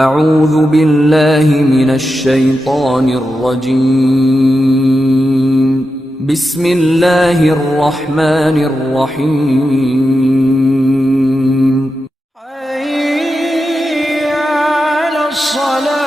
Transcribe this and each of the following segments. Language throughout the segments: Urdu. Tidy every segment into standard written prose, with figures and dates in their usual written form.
اعوذ باللہ من الشیطان الرجیم بسم اللہ الرحمن الرحیم حی علی الصلاة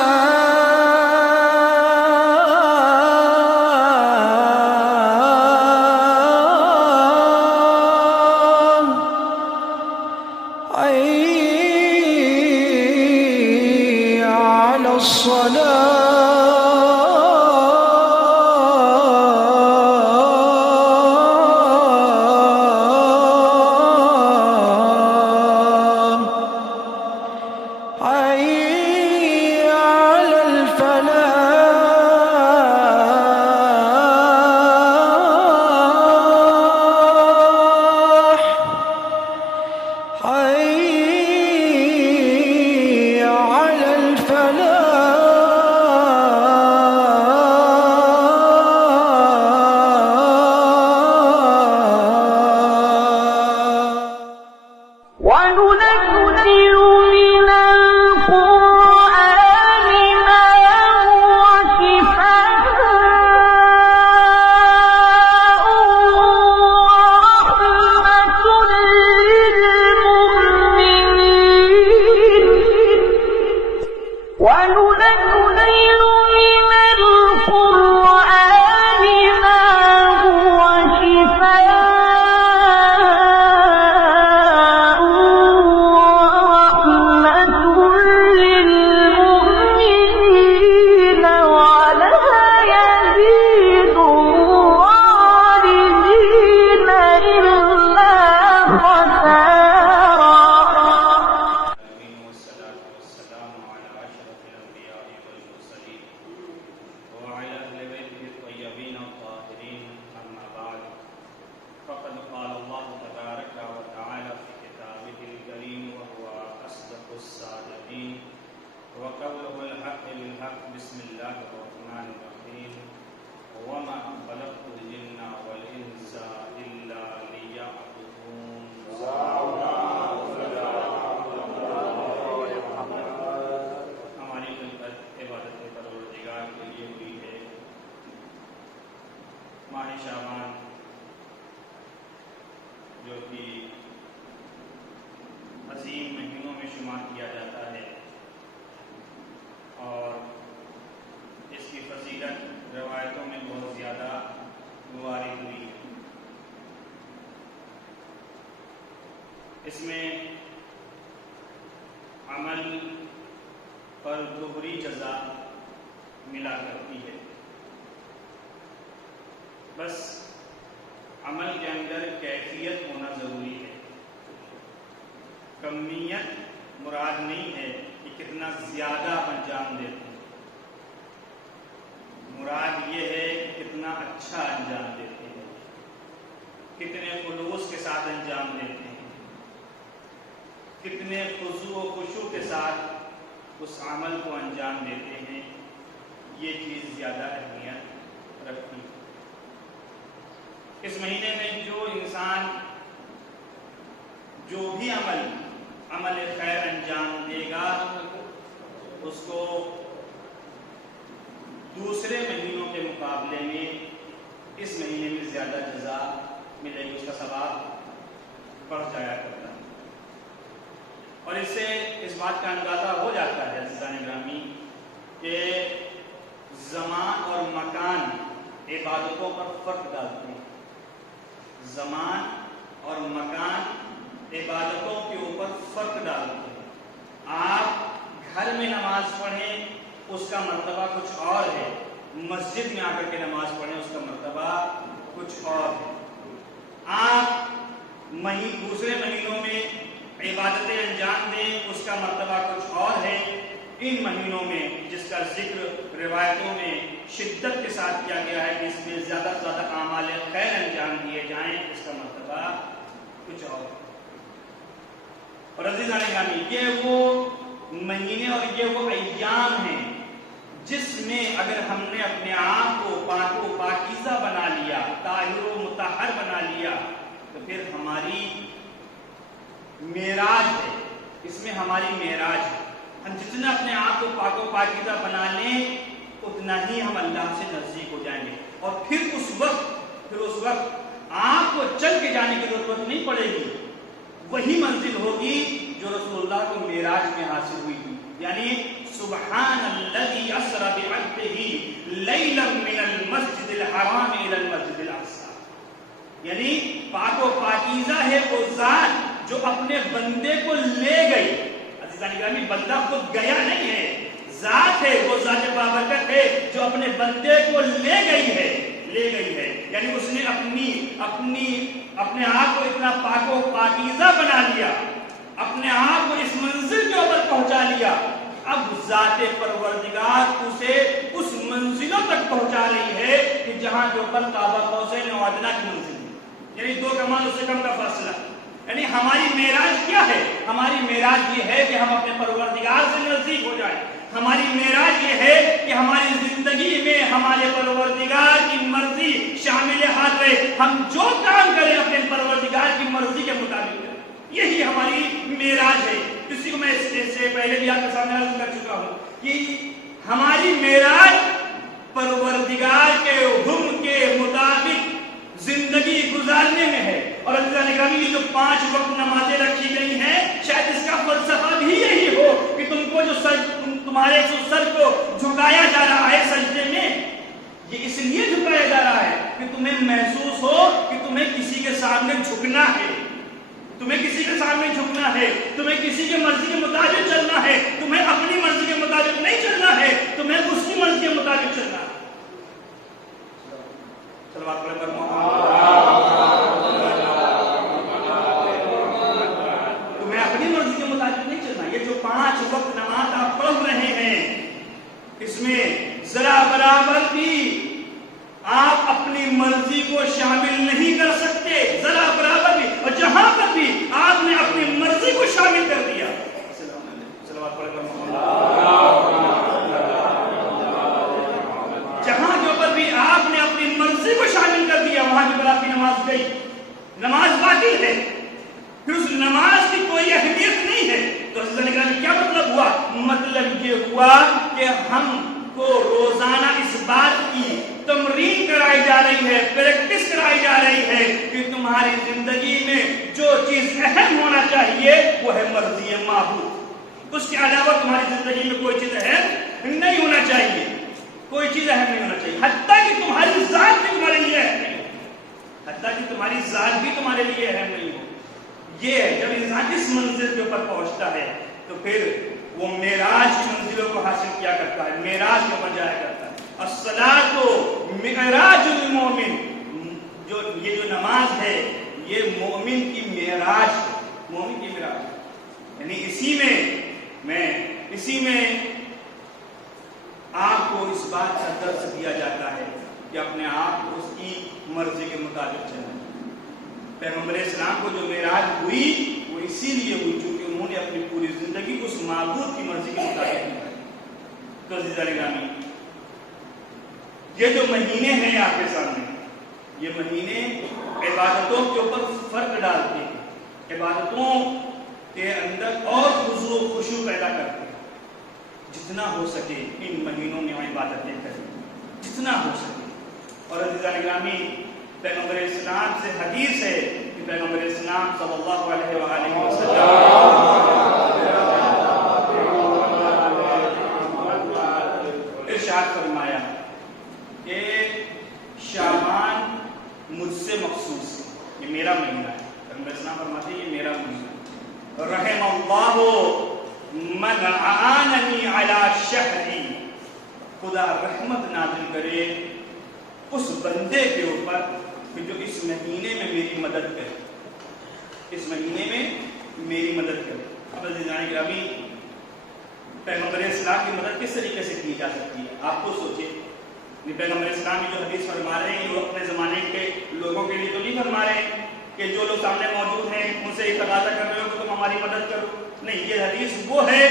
شعبان جو کہ عظیم مہینوں میں شمار کیا جاتا ہے اور اس کی فضیلت روایتوں میں بہت زیادہ وارد ہوئی ہے۔ اس میں عمل پر دوہری جزا ملا کرتی ہے، بس عمل کے اندر کیفیت ہونا ضروری ہے۔ کمیت مراد نہیں ہے کہ کتنا زیادہ انجام دیتے ہیں، مراد یہ ہے کہ کتنا اچھا انجام دیتے ہیں، کتنے خلوص کے ساتھ انجام دیتے ہیں، کتنے خضوع و خشوع کے ساتھ اس عمل کو انجام دیتے ہیں، یہ چیز زیادہ اہمیت رکھتی ہے۔ اس مہینے میں جو انسان جو بھی عمل خیر انجام دے گا، اس کو دوسرے مہینوں کے مقابلے میں اس مہینے میں زیادہ جزا ملے گی، اس کا ثواب بڑھ جایا کرتا ہے۔ اور اس سے اس بات کا اندازہ ہو جاتا ہے عزیزان گرامی کہ زمان اور مکان عبادتوں پر فرق ڈالتے ہیں۔ زمان اور مکان عبادتوں کے اوپر فرق ڈالتے ہیں۔ آپ گھر میں نماز پڑھیں اس کا مرتبہ کچھ اور ہے، مسجد میں آ کر کے نماز پڑھیں اس کا مرتبہ کچھ اور ہے۔ آپ دوسرے مہینوں میں عبادتیں انجام دیں اس کا مرتبہ کچھ اور ہے۔ ان مہینوں میں جس کا ذکر روایتوں میں شدت کے ساتھ کیا گیا ہے کہ اس میں زیادہ سے زیادہ اعمال خیر انجام دیے جائیں، اس کا مرتبہ کچھ اور ہے۔ اور عزیزان گرامی، یہ وہ مہینے اور یہ وہ ایام ہیں جس میں اگر ہم نے اپنے آپ کو پاک و پاکیزہ بنا لیا، طاہر و مطہر بنا لیا، تو پھر ہماری معراج ہے، اس میں ہماری معراج ہے۔ ہم جتنا اپنے آپ کو پاک و پاکیزہ بنا لیں اتنا ہی ہم اللہ سے نزدیک ہو جائیں گے. اور پھر اس وقت آپ کو چل کے جانے کی ضرورت نہیں پڑے گی. وہی منزل ہوگی جو رسول اللہ کو معراج میں حاصل ہوئی تھی. یعنی سبحان الذی اسری بعبدہ لیلا من المسجد الحرام الی المسجد الاقصی. یعنی پاک و پاکیزہ ہے وہ ذات جو اپنے بندے کو لے گئی. عزیزان گرامی بندہ خود گیا نہیں ہے, ذات ہے وہ ذات بابرکت ہے جو اپنے بندے کو لے گئی ہے. یعنی اس نے اپنے آپ کو اتنا پاک و پاکیزہ بنا لیا, اپنے آپ کو اس منزل کے اوپر پہنچا لیا. اب ذات پروردگار اسے اس منزلوں تک پہنچا رہی ہے کہ جہاں جو پر کعبہ قوسین و ادنیٰ کی منزل ہے, یعنی 2 کمان اس سے کم کا فاصلہ. یعنی ہماری معراج کیا ہے؟ ہماری معراج یہ ہے کہ ہم اپنے پروردگار سے نزدیک ہو جائیں. ہماری معراج یہ ہے کہ ہماری زندگی میں ہمارے پروردگار کی مرضی شامل حال رہے. ہم جو کام کریں اپنے پروردگار کی مرضی کے مطابق کریں. یہی ہماری معراج ہے. اسی کو میں اس سے پہلے بھی آپ کے سامنے عرض کر چکا ہوں کہ ہماری معراج پروردگار کے حکم کے مطابق زندگی گزارنے میں ہے. اور عزیزان گرامی یہ جو 5 وقت نمازیں رکھی گئی ہیں شاید اس کا فلسفہ بھی یہی ہو کہ تم کو جو تمہارے سر کو جھکایا جا رہا ہے سجدے میں, یہ اس لیے جھکایا جا رہا ہے کہ تمہیں محسوس ہو کہ تمہیں کسی کے سامنے جھکنا ہے, تمہیں کسی کے سامنے جھکنا ہے, تمہیں کسی کے مرضی کے مطابق چلنا ہے, تمہیں اپنی مرضی کے مطابق نہیں چلنا ہے, تمہیں اس کی مرضی کے مطابق چلنا ہے. صلوات پڑھیں پر تمہیں اپنی مرضی کے مطابق نہیں چلنا. یہ جو 5 وقت نماز آپ پڑھ رہے ہیں اس میں ذرا برابر بھی آپ اپنی مرضی کو شامل نہیں کر سکتے, ذرا برابر بھی. اور جہاں پر بھی آپ نے اپنی مرضی کو شامل کر دیا, جہاں کے اوپر بھی آپ نے اپنی مرضی کو شامل کر دیا وہاں کے اوپر آپ کی نماز گئی, نماز باطل ہے, پھر اس نماز کی کوئی اہمیت نہیں ہے. تو عزیزان گرامی کیا مطلب ہوا؟ مطلب یہ ہوا کہ ہم کو روزانہ اس بات کی تمرین کرائی جا رہی ہے, پریکٹس کرائی جا رہی ہے کہ تمہاری زندگی میں جو چیز اہم ہونا چاہیے وہ ہے مرضی معبود. اس کے علاوہ تمہاری زندگی میں کوئی چیز اہم نہیں ہونا چاہیے, کوئی چیز اہم نہیں ہونا چاہیے, حتیٰ کہ تمہاری ذات بھی تمہارے لیے اہم نہیں ہو, حتیٰ کہ تمہاری ذات بھی تمہارے لیے اہم نہیں ہو. یہ ہے جب انسان اس منزل کے اوپر پہنچتا ہے تو پھر وہ معراج کی منزلوں کو حاصل کیا کرتا ہے, معراج کے اوپر جایا کرتا ہے. الصلاۃ معراج المومن, یہ جو نماز ہے یہ مومن کی معراج ہے, مومن کی معراج. یعنی اسی میں آپ کو اس بات کا درس دیا جاتا ہے کہ اپنے آپ کو اس کی مرضی کے مطابق چلنا. پیغمبر اسلام کو جو معراج ہوئی وہ اسی لیے ہوئی چونکہ انہوں نے اپنی پوری زندگی اس معبود کی مرضی کے مطابق کی. تو عزیزان گرامی یہ جو مہینے ہیں آپ کے سامنے, یہ مہینے عبادتوں کے اوپر فرق ڈالتے ہیں, عبادتوں کے اندر اور خضوع و خشوع پیدا کرتے ہیں. جتنا ہو سکے ان مہینوں میں عبادتیں کریں, جتنا ہو سکے. اور عزیزان گرامی پیغمبر اسلام سے حدیث ہے کہ پیغمبر اسلام صلی اللہ علیہ وآلہ وسلم ارشاد فرمایا کہ شعبان مجھ سے مخصوص ہے, یہ میرا مہینہ ہے. پیغمبر اسلام فرماتے ہیں یہ میرا مہینہ ہے. رحم اللہ من اعاننی علی شہری, خدا رحمت نازل کرے اس بندے کے اوپر کہ جو اس مہینے میں میری مدد کرے, اس مہینے میں میری مدد کرے. اب عزیزان گرامی پیغمبر اسلام کی مدد کس طریقے سے کی جا سکتی ہے آپ کو سوچیں. پیغمبر اسلام کی جو حدیث فرما رہے ہیں وہ اپنے زمانے کے لوگوں کے لیے تو نہیں فرما رہے ہیں کہ جو لوگ سامنے موجود ہیں ان سے یہ تقاضا کر رہے ہو کہ تم ہماری مدد کرو. نہیں, یہ حدیث وہ ہے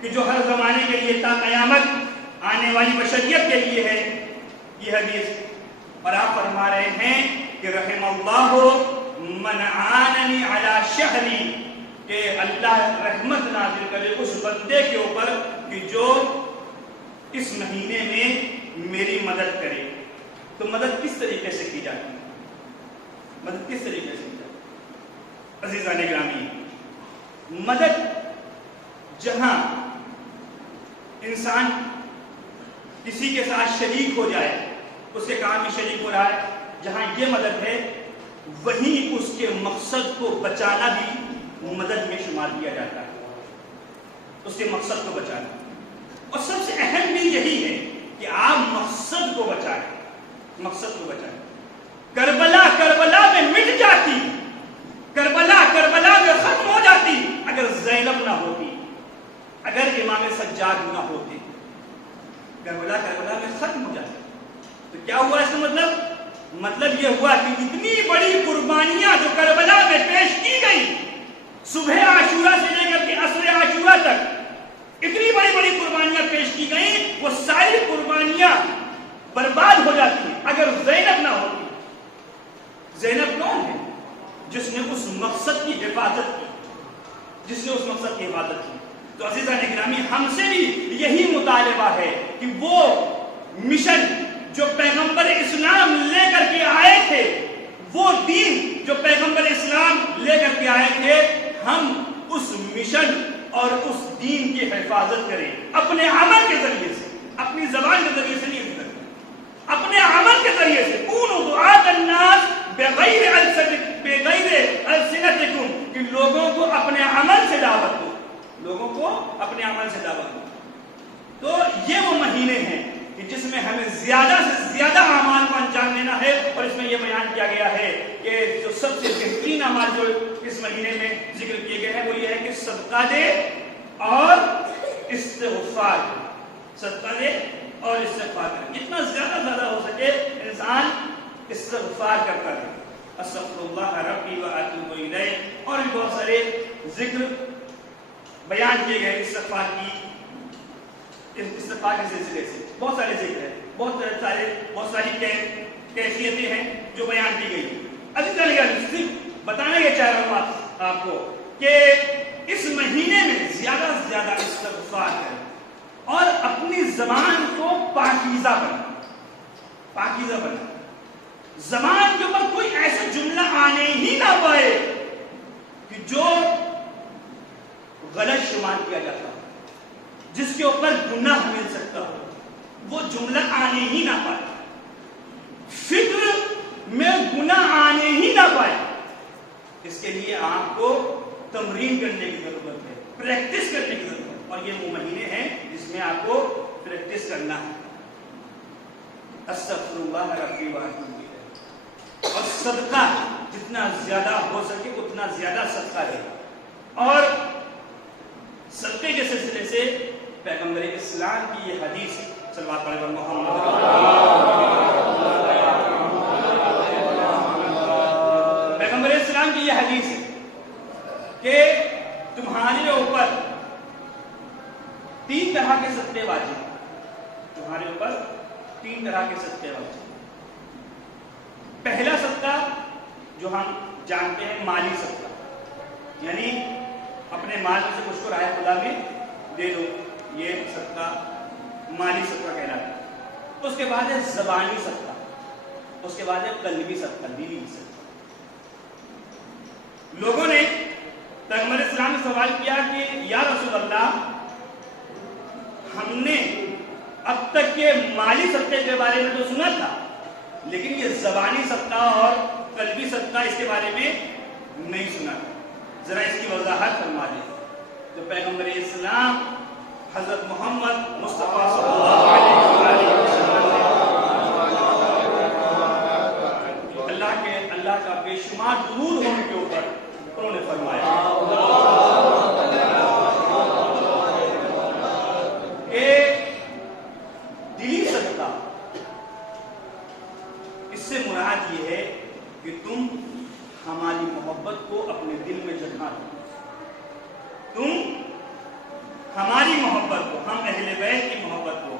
کہ جو ہر زمانے کے لیے تا قیامت آنے والی بشریت کے لیے ہے یہ حدیث. اور آپ فرما رہے ہیں کہ رحم اللہ من عاننی علی شہری, کہ کہ اللہ رحمت نازل کرے اس بندے کے اوپر کہ جو اس مہینے میں میری مدد کرے. تو مدد کس طریقے سے کی جاتی ہے؟ مدد کس طریقے سے کی جاتی ہے؟ عزیزان گرامی، مدد جہاں انسان کسی کے ساتھ شریک ہو جائے، اس کے کام میں شریک ہو رہا ہے، جہاں یہ مدد ہے، وہیں اس کے مقصد کو بچانا بھی مدد میں شمار کیا جاتا ہے. اس کے مقصد کو بچانا، اور سب سے اہم بھی یہی ہے کہ آپ مقصد کو بچائیں. مقصد کو بچائیں. کربلا میں مٹ جاتی، کربلا میں ختم ہو جاتی اگر زینب نہ ہوتی، اگر امام سجاد نہ ہوتے. کربلا میں ختم ہو جاتی. تو کیا ہوا اس کا مطلب یہ ہوا کہ اتنی بڑی قربانیاں جو کربلا میں پیش کی گئی، صبح عاشورہ سے لے کر کے عصر عاشورہ تک اتنی بڑی قربانیاں پیش کی گئیں، وہ ساری قربانیاں برباد ہو جاتی ہیں اگر زینب نہ ہوتی. زینب کون ہے؟ جس نے اس مقصد کی حفاظت کی. تو عزیزان گرامی، ہم سے بھی یہی مطالبہ ہے کہ وہ مشن جو پیغمبر اسلام لے کر کے آئے تھے، وہ دین جو پیغمبر اسلام لے کر کے آئے تھے، ہم اس مشن اور اس دین کی حفاظت کریں اپنے عمل کے ذریعے سے. اپنی زبان کے ذریعے سے نہیں کرتے، اپنے عمل کے ذریعے سے. کونوا دعاة الناس بغیر السنتکم، کہ لوگوں کو اپنے عمل سے دعوت دو. تو یہ وہ مہینے ہیں کہ جس میں ہمیں زیادہ سے زیادہ اعمال کو انجام دینا ہے. اور اس میں یہ بیان کیا گیا ہے کہ جو سب سے بہترین اعمال جو اس مہینے میں ذکر کیے گئے ہیں وہ یہ ہے کہ صدقہ دے اور استغفار کرے. جتنا زیادہ ہو سکے انسان استغفار کرتا ہے. استغفر اللہ ربی و اتوب الیہ. اور بھی بہت سارے ذکر بیان کیے گئے استغفار کے سلسلے سے. بہت سارے ذکر ہیں، بہت ساری کیفیتیں ہیں جو بیان کی گئی. عزیزان صرف بتانا یہ چاہ رہا ہوں آپ کو کہ اس مہینے میں زیادہ سے زیادہ استغفار کریں اور اپنی زبان کو پاکیزہ بنا. زبان کے اوپر کوئی ایسا جملہ آنے ہی نہ پائے کہ جو غلط شمار کیا جاتا ہو، جس کے اوپر گناہ مل سکتا ہو، وہ جملہ آنے ہی نہ پائے. فکر میں گناہ آنے ہی نہ پائے. اس کے لیے آپ کو تمرین کرنے کی ضرورت ہے، پریکٹس کرنے کی ضرورت ہے. اور یہ وہ مہینے ہیں جس میں آپ کو پریکٹس کرنا ہے. استغفر اللہ ربی و اتوب الیہ. اور صدقہ جتنا زیادہ ہو سکے اتنا زیادہ صدقہ دے. اور صدقے کے سلسلے سے پیغمبر اسلام کی یہ حدیث صلوات علی محمد پیغمبر اسلام کی یہ حدیث ہے کہ تمہارے اوپر 3 طرح کے صدقے واجب. تمہارے اوپر 3 طرح کے صدقے واجب. پہلا صدقہ جو ہم جانتے ہیں مالی صدقہ، یعنی اپنے مال میں سے کچھ کو رائے خدا میں دے دو، یہ صدقہ مالی صدقہ کہلاتا ہے. اس کے بعد ہے زبانی صدقہ، اس کے بعد ہے قلبی صدقہ، دلی صدقہ. لوگوں نے پیغمبر اسلام نے سوال کیا کہ یا رسول اللہ، ہم نے اب تک کے مالی صدقے کے بارے میں تو سنا تھا، لیکن یہ زبانی صدقہ اور قلبی صدقہ اس کے بارے میں نہیں سنا. ذرا اس کی وضاحت فرما دیں. تو پیغمبر اسلام حضرت محمد مصطفیٰ صلی اللہ علیہ وسلم اللہ کا بے شمار درود ہونے کے اوپر انہوں نے فرمایا کہ دلی صدقہ، اس سے مراد یہ ہے کہ تم ہماری محبت کو اپنے دل میں جگہ دو. تم ہماری محبت کو، ہم اہل بیت کی محبت کو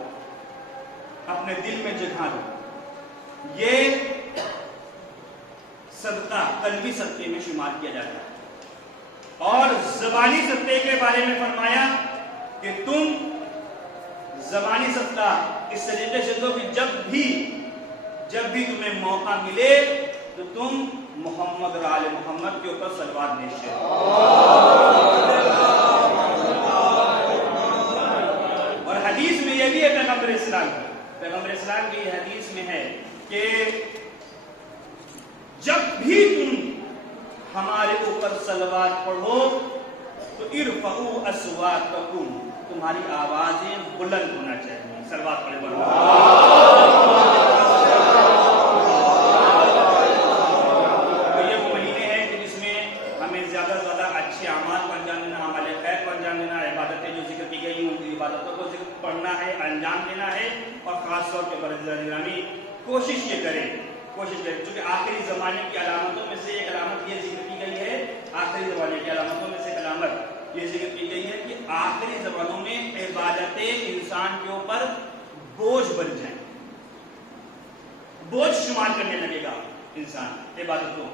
اپنے دل میں جگہ دو. یہ صدقہ قلبی صدقے میں شمار کیا جاتا ہے. اور زبانی صدقے کے بارے میں فرمایا کہ تم زبانی صدقہ اس طریقے سے دو کہ جب بھی تمہیں موقع ملے تو تم محمد اور آل محمد کے اوپر صلوات بھیجتے ہو. اور حدیث میں یہ بھی ہے پیغمبر اسلام کی حدیث میں ہے کہ جب بھی تم ہمارے اوپر صلوات پڑھو تو ارفعوا اصواتکم، تمہاری آوازیں بلند ہونا چاہیے. صلوات پڑھے تو یہ وہ مہینے ہیں کہ جس میں ہمیں زیادہ سے زیادہ اچھے اعمال کو انجام دینا، اعمال خیر کو انجام دینا، عبادتیں جو ذکر کی گئی ہیں ان کی عبادتوں کو ذکر پڑھنا ہے، انجام دینا ہے. اور خاص طور پہ برادرانی کوشش کریں چونکہ آخری زمانے کی علامتوں میں سے ایک علامت یہ ذکر کی گئی ہے، آخری زمانے کی علامتوں میں سے ایک علامت یہ ذکر کی گئی ہے کہ آخری زمانوں میں عبادتیں انسان کے اوپر بوجھ بن جائیں، بوجھ شمار کرنے لگے گا انسان عبادتوں.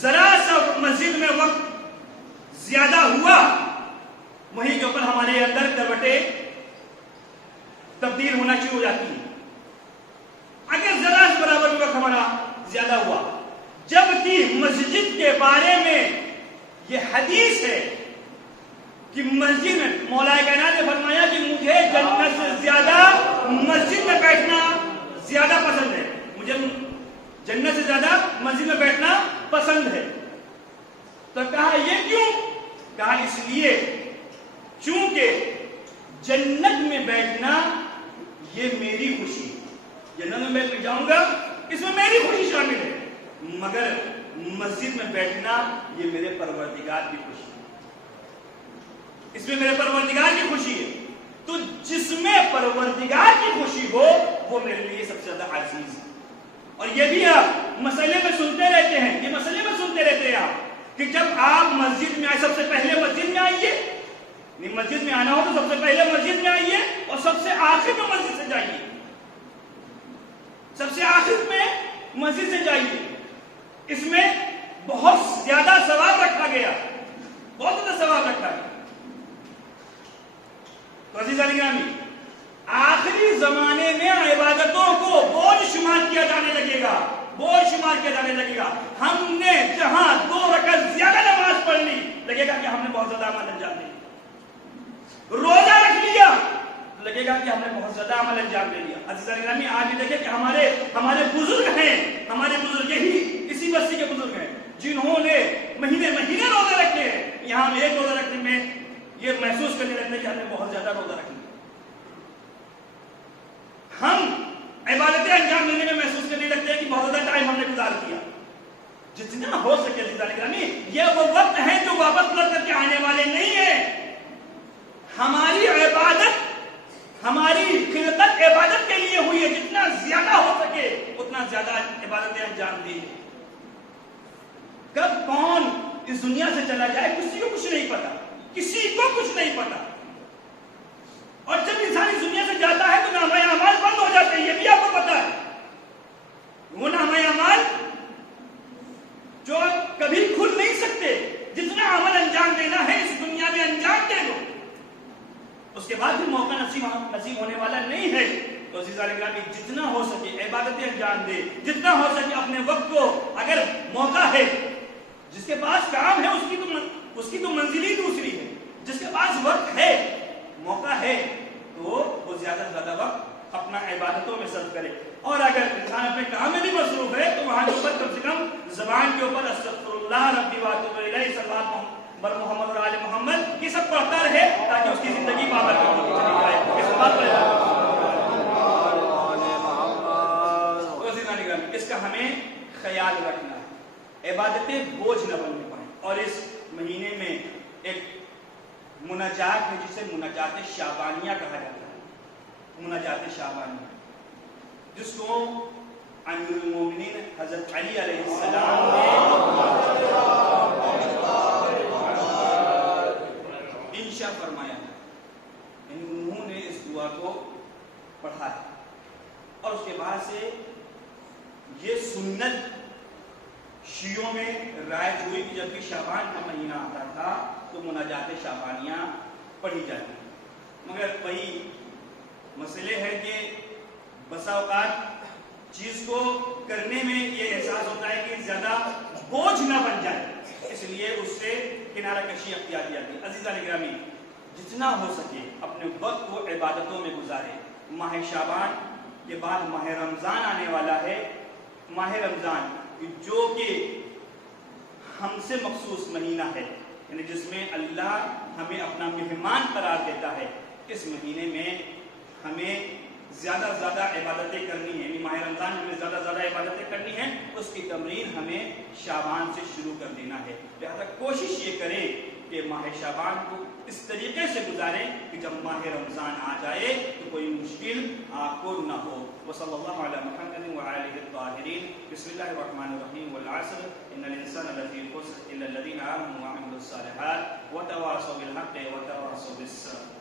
ذرا سا مسجد میں وقت زیادہ ہوا وہیں کے اوپر ہمارے اندر کروٹیں تبدیل ہونا شروع ہو جاتی ہیں. اگر ذرا سے برابر وقت ہمارا زیادہ ہوا، جبکہ مسجد کے بارے میں یہ حدیث ہے کہ مسجد میں مولا کائنات نے فرمایا کہ مجھے جنت سے زیادہ مسجد میں بیٹھنا زیادہ پسند ہے، مجھے جنت سے زیادہ مسجد میں بیٹھنا پسند ہے. تو کہا یہ کیوں؟ کہا اس لیے چونکہ جنت میں بیٹھنا یہ میری خوشی، جنت میں میں جاؤں گا اس میں میری خوشی شامل ہے، مگر مسجد میں بیٹھنا یہ میرے پروردگار کی خوشی ہے، اس میں میرے پروردگار کی خوشی ہے. تو جس میں پروردگار کی خوشی ہو وہ میرے لیے سب سے زیادہ عزیز ہے. اور یہ بھی آپ مسئلے میں سنتے رہتے ہیں، یہ مسئلے میں سنتے رہتے ہیں آپ کہ جب آپ مسجد میں آئے سب سے پہلے مسجد میں آئیے، مسجد میں آنا ہو تو سب سے پہلے مسجد میں آئیے اور سب سے آخر میں مسجد سے جائیے، سب سے آخر میں مسجد سے جائیے. اس میں بہت زیادہ ثواب رکھا گیا، بہت زیادہ ثواب رکھا گیا. تو عزیزان گرامی، آخری زمانے میں عبادتوں کو بوجھ شمار کیا جانے لگے گا، بوجھ شمار کیا جانے لگے گا. ہم نے جہاں 2 رکعت زیادہ نماز پڑھ لی لگے گا کہ ہم نے بہت زیادہ عمل انجام دیا، روزہ رکھ لیا لگے گا کہ ہم نے بہت زیادہ عمل انجام دے لیا. عزیزان گرامی، آج بھی دیکھیں کہ ہمارے بزرگ ہیں، ہمارے بزرگ یہی اسی بستی کے بزرگ ہیں جنہوں نے مہینے روزے رکھے ہیں. یہاں ہم ایک روزہ رکھنے میں یہ محسوس کرنے لگتے ہیں کہ ہم نے بہت زیادہ روزہ رکھ لیا. ہم عبادتیں انجام دینے میں محسوس کرنے لگتے ہیں کہ بہت زیادہ ٹائم ہم نے گزار دیا. جتنا ہو سکے عزیزان گرامی، یہ وہ وقت ہے جو واپس لوٹ کر کے آنے والے نہیں ہیں. ہماری عبادت، ہماری خلقت عبادت کے لیے ہوئی ہے. جتنا زیادہ ہو سکے اتنا زیادہ عبادتیں انجام دی. کب کون اس دنیا سے چلا جائے کسی کو کچھ نہیں پتا، کسی کو کچھ نہیں پتا. اور جب انسان اس دنیا سے جاتا ہے تو نامہ اعمال بند ہو جاتے ہیں، یہ بھی آپ کو پتا ہے. وہ نامہ اعمال جو کبھی کھل نہیں سکتے. جتنا عمل انجام دینا ہے اس دنیا میں انجام دے دو، اس کے بعد بھی موقع نصیب ہونے والا نہیں ہے. تو عزیزان گرامی، جتنا ہو سکے عبادتیں انجام دے، جتنا ہو سکے اپنے وقت کو، اگر موقع ہے، جس کے پاس کام ہے اس کی تو منزل ہی دوسری ہے. جس کے پاس وقت ہے، موقع ہے، تو وہ زیادہ سے زیادہ وقت اپنا عبادتوں میں صرف کرے. اور اگر انسان اپنے کام میں بھی مصروف ہے تو وہاں کے اوپر کم سے کم زبان کے اوپر استغفر اللہ ربی واتوب الیہ صلی بر محمد اور آل محمد یہ سب پڑھتا رہے تاکہ اس کی زندگی بابرکت ہوتی چلی جائے. اس کا ہمیں خیال رکھنا ہے، عبادتیں بوجھ نہ بننے پائیں. اور اس مہینے میں ایک مناجات ہے جسے مناجات شعبانیہ کہا جاتا ہے. مناجات شعبانیہ جس کو امیر المومنین حضرت علی علیہ السلام نے انشاء فرمایا ہے. انہوں نے اس دعا کو پڑھا ہے اور اس کے بعد سے یہ سنت شیعوں میں رائج ہوئی کہ جب بھی شعبان کا مہینہ آتا تھا تو مناجات شعبانیہ پڑھی جاتی، مگر وہی مسئلے ہے کہ بسا اوقات چیز کو کرنے میں یہ احساس ہوتا ہے کہ زیادہ بوجھ نہ بن جائے، اس لیے اس سے کنارہ کشی اختیار کی جاتی ہے۔ عزیزان گرامی، جتنا ہو سکے اپنے وقت کو عبادتوں میں گزارے۔ ماہ شعبان کے بعد ماہ رمضان آنے والا ہے، ماہ رمضان جو کہ ہم سے مخصوص مہینہ ہے، یعنی جس میں اللہ ہمیں اپنا مہمان قرار دیتا ہے، اس مہینے میں ہمیں زیادہ سے زیادہ عبادتیں کرنی ہیں، یعنی ماہ رمضان ہمیں زیادہ سے زیادہ عبادتیں کرنی ہیں، اس کی تمرین ہمیں شعبان سے شروع کر دینا ہے۔ لہذا کوشش یہ کریں کہ ماہ شعبان کو اس طریقے سے گزاریں کہ جب ماہ رمضان آ جائے تو کوئی مشکل آپ کو نہ ہو۔ وصلی اللہ علی محمد وآلہ الطاہرین۔ بسم اللہ الرحمن الرحیم۔ والعصر ان الانسان لفی خسر الا الذین آمنوا وعملوا الصالحات وتواصوا بالحق وتواصوا بالصبر۔